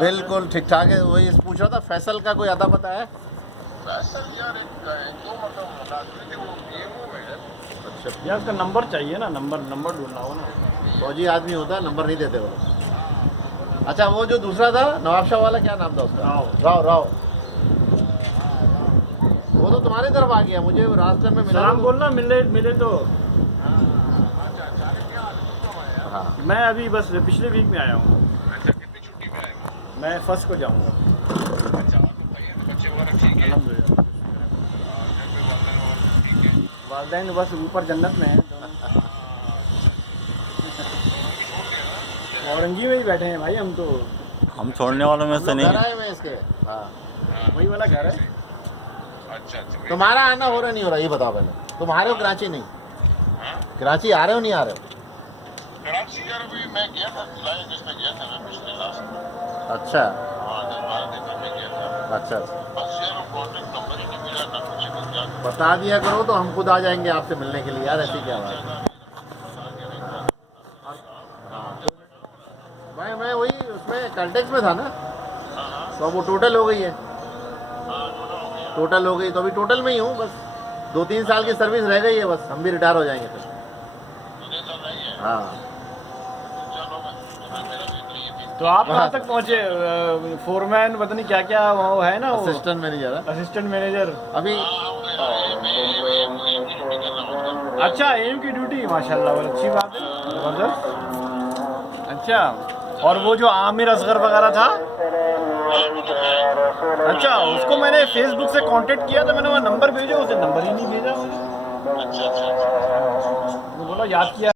बिल्कुल ठीक ठाक है। वही पूछ रहा था फैसल का कोई अता पता है? फैसल यार एक तो मतलब मुलाजिम थे, वो पीएमओ में है। अच्छा, यार उसका नंबर चाहिए ना, नंबर ढूंढना हो ना। फौजी आदमी होता है, नंबर नहीं देते वो लोग। अच्छा, वो जो दूसरा था नवाब शाह वाला, क्या नाम था उसका? राव। राव। वो तो तुम्हारी तरफ आ गया, मुझे रास्ते में मिला सलाम तो। बोलना, मिले मिले तो। अच्छा अच्छा, अरे क्या हाल है, तुम कब आए? हाँ, मैं अभी बस पिछले वीक में आया हूँ। अच्छा, कितनी छुट्टी में आए हो? मैं फर्स्ट को जाऊँगा। अच्छा, तो भाई तो बच्चे वगैरह ठीक है? अल्हम्दुलिल्लाह। घर पे वालदेन वगैरह सब ठीक है? वालदैन बस ऊपर जन्नत में है दोनों। औरंगी में ही बैठे हैं भाई हम तो। हम छोड़ने वालों में हम से लोग नहीं घर है। आए में इसके। हाँ, वही वाला घर है। अच्छा अच्छा, वही। तुम्हारा आना हो रहा नहीं हो रहा ये बताओ पहले। तुम आ रहे हो कराची? नहीं, हाँ? कराची आ रहे हो नहीं आ रहे हो? कराची यार अभी मैं गया था, जुलाई अगस्त में गया था मैं, पिछले लास्ट। अच्छा हाँ, 10-12 दिन में गया था। अच्छा। बस यार वो कॉन्टेक्ट नंबर ही नहीं मिला, ना कुछ मिल गया। बता दिया करो तो हम खुद आ जाएंगे आपसे मिलने के लिए यार, ऐसी क्या बात है। मैं वही उसमें कॉन्टेक्ट में था ना, तो अब वो टोटल हो गई है। टोटल हो गई तो अभी टोटल में ही हूँ बस। 2-3 साल की सर्विस रह गई है बस, हम भी रिटायर हो जाएंगे फिर। हाँ, तो आप कहाँ तक पहुँचे? फोरमैन पता नहीं क्या क्या वो है ना, वो असिस्टेंट मैनेजर है असिस्टेंट मैनेजर। अभी। अच्छा, एम की ड्यूटी, माशाल्लाह, बहुत अच्छी बात है, जबरदस्त। अच्छा, और वो जो आमिर असगर वगैरह था, अच्छा उसको मैंने फेसबुक से कांटेक्ट किया तो मैंने वो नंबर भेजा, उसे नंबर ही नहीं भेजा मुझे। अच्छा अच्छा अच्छा। तो बोला याद किया।